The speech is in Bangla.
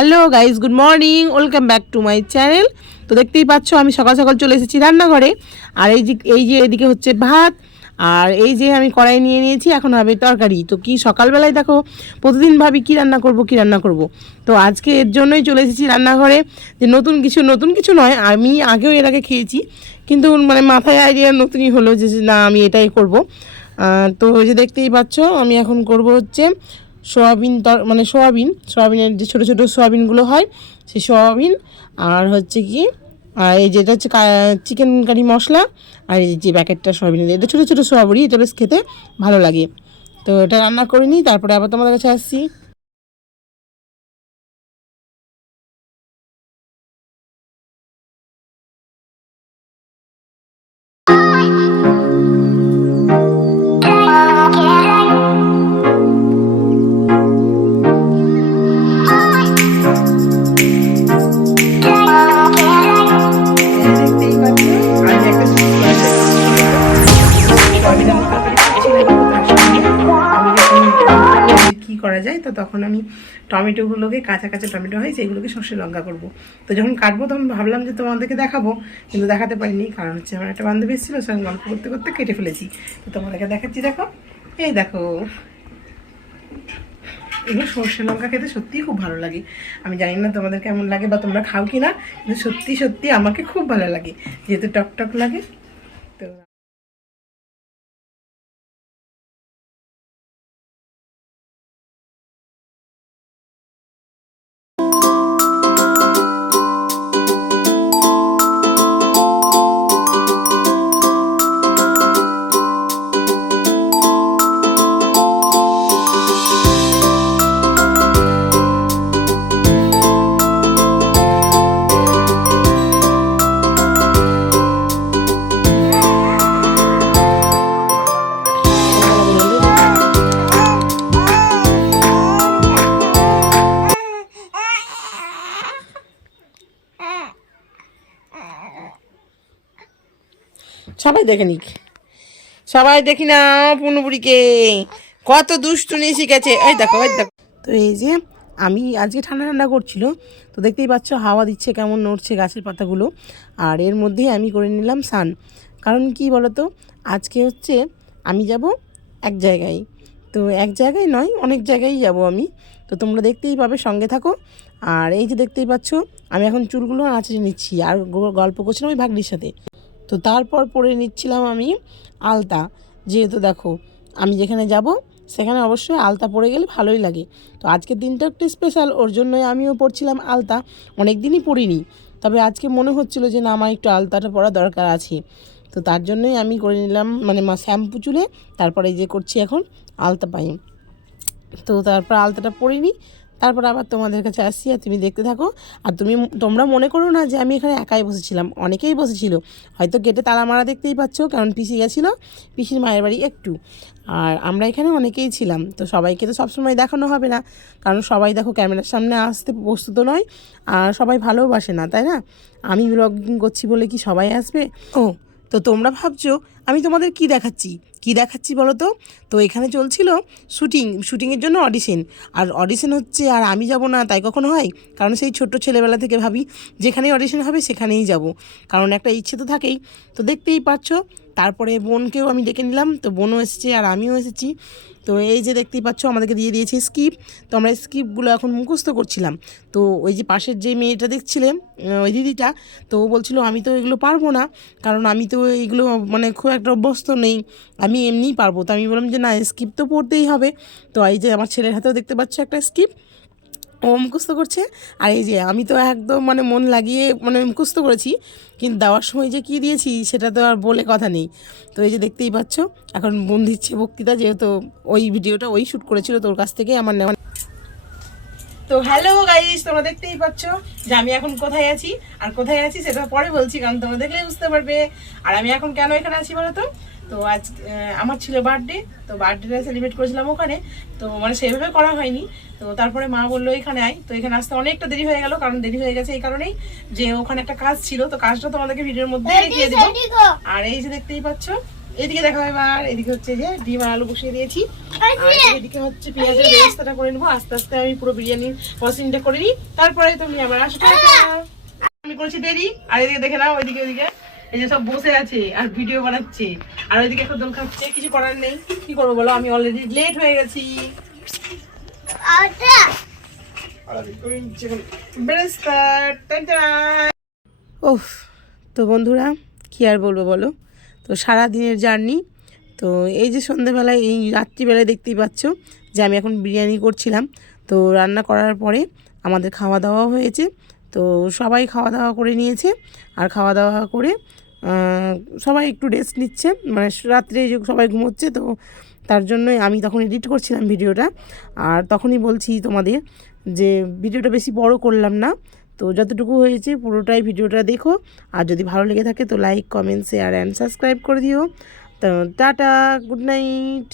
Hello guys good morning, welcome back to my channel. তো দেখতেই পাচ্ছ, আমি সকাল সকাল চলে এসেছি রান্নাঘরে। আর এই যে এই যে এদিকে হচ্ছে ভাত, আর এই যে আমি কড়াই নিয়ে নিয়েছি, এখন হবে তরকারি। তো কি সকালবেলায় দেখো, প্রতিদিন ভাবি কি রান্না করব, কি রান্না করব। তো আজকে এর জন্যই চলে এসেছি রান্নাঘরে, যে নতুন কিছু নতুন কিছু নয়, আমি আগেও এর আগে খেয়েছি। কিন্তু মানে মাথায় আইডিয়া নতুনই হলো যে না, আমি এটাই করব। তো ওই যে দেখতেই পাচ্ছ, আমি এখন করব হচ্ছে সোয়াবিন তর মানে সোয়াবিন, সোয়াবিনের যে ছোটো ছোটো সোয়াবিনগুলো হয়, সেই সোয়াবিন আর হচ্ছে কি, আর এই যেটা হচ্ছে চিকেন কারি মশলা আর এই যে প্যাকেটটা সোয়াবিন এটা ছোটো ছোটো সোয়াবিন এটা বেশ খেতে ভালো লাগে। তো এটা রান্না করে নিই, তারপরে আবার তোমাদের কাছে আসছি। তো তখন আমি টমেটোগুলোকে, কাঁচা কাঁচা টমেটো হয় সেইগুলোকে সর্ষে লঙ্কা করব। তো যখন কাটবো তখন ভাবলাম যে তোমাদেরকে দেখাবো, কিন্তু দেখাতে পারিনি, কারণ হচ্ছে আমার একটা বান্ধবী এসেছিল সেরকম গল্প করতে করতে কেটে ফেলেছি। তো তোমাদেরকে দেখাচ্ছি, দেখো। এই দেখো। এগুলো সর্ষে লঙ্কা খেতে সত্যিই খুব ভালো লাগে। আমি জানি না তোমাদের কেমন লাগে বা তোমরা খাও কি না কিন্তু সত্যি সত্যি আমাকে খুব ভালো লাগে। যেহেতু টক টক লাগে। সবাই দেখে নিক। সবাই দেখি না পুনুপুরিকে। কত দুষ্টুনি শিখেছে। এই দেখো এই দেখো। তো এই যে আমি আজকে ঠান্ডা ঠান্ডা করছিল, তো দেখতেই পাচ্ছ হাওয়া দিচ্ছে কেমন নড়ছে গাছের পাতাগুলো। আর এর মধ্যেই আমি করে নিলাম সান কারণ কি বলতো? আজকে হচ্ছে আমি যাব এক জায়গায়। তো এক জায়গায় নয়, অনেক জায়গায় যাব আমি। তো তোমরা দেখতেই পাবে, সঙ্গে থাকো। আর এই যে দেখতেই পাচ্ছ, আমি এখন চুলগুলো আঁচড়ে নিচ্ছি। আর গল্প করছিলাম ওই ভাগ্নির সাথে। তো তারপর পরে নিচ্ছিলাম আমি আলতা। যেহেতু দেখো, আমি যেখানে যাব, সেখানে অবশ্যই আলতা পরে গেলে ভালোই লাগে। তো আজকের দিনটা একটু স্পেশাল ওর জন্যই আমিও পরছিলাম আলতা। অনেক দিনই পরিনি, তবে আজকে মনে হচ্ছিল যে না, আমার একটু আলতাটা পরা দরকার আছে। তো তার জন্যই আমি করে নিলাম মানে মা শ্যাম্পু চুলে, তারপরে যে করছি এখন আলতা পাই তো তারপর আলতাটা পরিনি তারপর আবার তোমাদের কাছে আসছি আর তুমি দেখতে থাকো। আর তুমি তোমরা মনে করো না যে আমি এখানে একাই বসেছিলাম। অনেকেই বসেছিল। হয়তো গেটে তালা মারা দেখতেই পাচ্ছ, কারণ পিসি গেছিল, পিসির মায়ের বাড়ি একটু। আর আমরা এখানে অনেকেই ছিলাম। তো সবাইকে তো সবসময় দেখানো হবে না। কারণ সবাই দেখো ক্যামেরার সামনে আসতে প্রস্তুত নয়। আর সবাই ভালোবাসে না, তাই না? আমি ব্লগিং করছি বলে কি সবাই আসবে? ও, তো তোমরা ভাবছ, আমি তোমাদের কি দেখাচ্ছি? কি দেখাচ্ছি বলো তো তো এখানে চলছিল শুটিং শুটিংয়ের জন্য অডিশন আর অডিশন হচ্ছে আর আমি যাব না তাই কখনো হয়? কারণ সেই ছোট্ট ছেলেবেলা থেকে ভাবি যেখানেই অডিশন হবে সেখানেই যাব। কারণ একটা ইচ্ছে তো থাকেই। তো দেখতেই পাচ্ছ তারপরে বোনকেও আমি ডেকে নিলাম। তো বোনও এসেছে আর আমিও এসেছি। তো এই যে দেখতেই পাচ্ছ আমাদেরকে দিয়ে দিয়েছে স্কিপ। তো আমরা স্কিপগুলো এখন মুখস্থ করছিলাম। তো ওই যে পাশের যে মেয়েটা দেখছিলে আহ, ওই দিদিটা তো ও বলছিল আমি তো এগুলো পারব না। কারণ আমি তো এইগুলো মানে খুব একটা অভ্যস্ত নেই। আমি এমনিই পারব। তো আমি বললাম যে, না স্কিপ তো পড়তেই হবে। তো এই যে আমার ছেলের হাতেও দেখতে পাচ্ছ একটা স্কিপ ও মুখস্থ করছে। আর এই যে আমি তো একদম মানে মন লাগিয়ে মানে মুখস্থ করেছি। কিন্তু দেওয়ার সময় যে কী দিয়েছি, সেটা তো আর বলে কথা নেই। তো এই যে দেখতেই পাচ্ছ, এখন বোন দিচ্ছে বক্তৃতা যেহেতু ওই ভিডিওটা ওই শ্যুট করেছিল, তোর কাছ থেকে আমার নেওয়া। তো হ্যালো গাইস তোমরা দেখতেই পাচ্ছ যে আমি এখন কোথায় আছি? আর কোথায় আছি সেটা পরে বলছি, কারণ তোমরা দেখলেই বুঝতে পারবে। আর আমি এখন কেন এখানে আছি বলো তো? তো আজ আমার ছিল বার্থডে তো বার্থডেটা সেলিব্রেট করেছিলাম ওখানে। তো মানে সেইভাবে করা হয়নি। তো তারপরে মা বলল এখানে আয়। তো এখানে আসতে অনেকটা দেরি হয়ে গেল কারণ দেরি হয়ে গেছে এই কারণেই যে ওখানে একটা কাজ ছিল। তো কাজটা তোমাদেরকে ভিডিওর মধ্যে দেখিয়ে দেবো। আর এই যে দেখতেই পাচ্ছ এদিকে দেখো এবার এদিকে হচ্ছে যে ডিম আর আলু বসিয়ে দিয়েছি। আর এদিকে হচ্ছে পেঁয়াজের ব্যবস্থাটা করে নেব। আস্তে আস্তে আমি পুরো বিরিয়ানির মশলিনটা করে নিই। তারপরে তুমি আবার আসো। আমি করেছি দেরি। আর এদিকে দেখে নাও ওইদিকে ওইদিকে এই যে সব বসে আছে আর ভিডিও বানাচ্ছে। আর ওইদিকে একটা দোল খাচ্ছে। কিছু করার নেই। কি করব বলো? আমি অলরেডি লেট হয়ে গেছি। টাটা। ওফ তো বন্ধুরা কী আর বলব বলো? তো সারা দিনের জার্নি। তো এই যে সন্ধ্যেবেলায় এই রাত্রিবেলায় দেখতেই পাচ্ছ যে আমি এখন বিরিয়ানি করছিলাম। তো রান্না করার পরে আমাদের খাওয়া দাওয়া হয়েছে। তো সবাই খাওয়া দাওয়া করে নিয়েছে। আর খাওয়া দাওয়া করে সবাই একটু রেস্ট নিচ্ছে। মানে রাত্রে যে সবাই ঘুমোচ্ছে, তো তার জন্যই আমি তখন এডিট করছিলাম ভিডিওটা। আর তখনই বলছি তোমাদের যে ভিডিওটা বেশি বড় করলাম না। তো যতটুকু হয়েছে পুরোটাই ভিডিওটা দেখো। আর যদি ভালো লেগে থাকে তো like comment share and subscribe করে দিও। তো টাটা গুড নাইট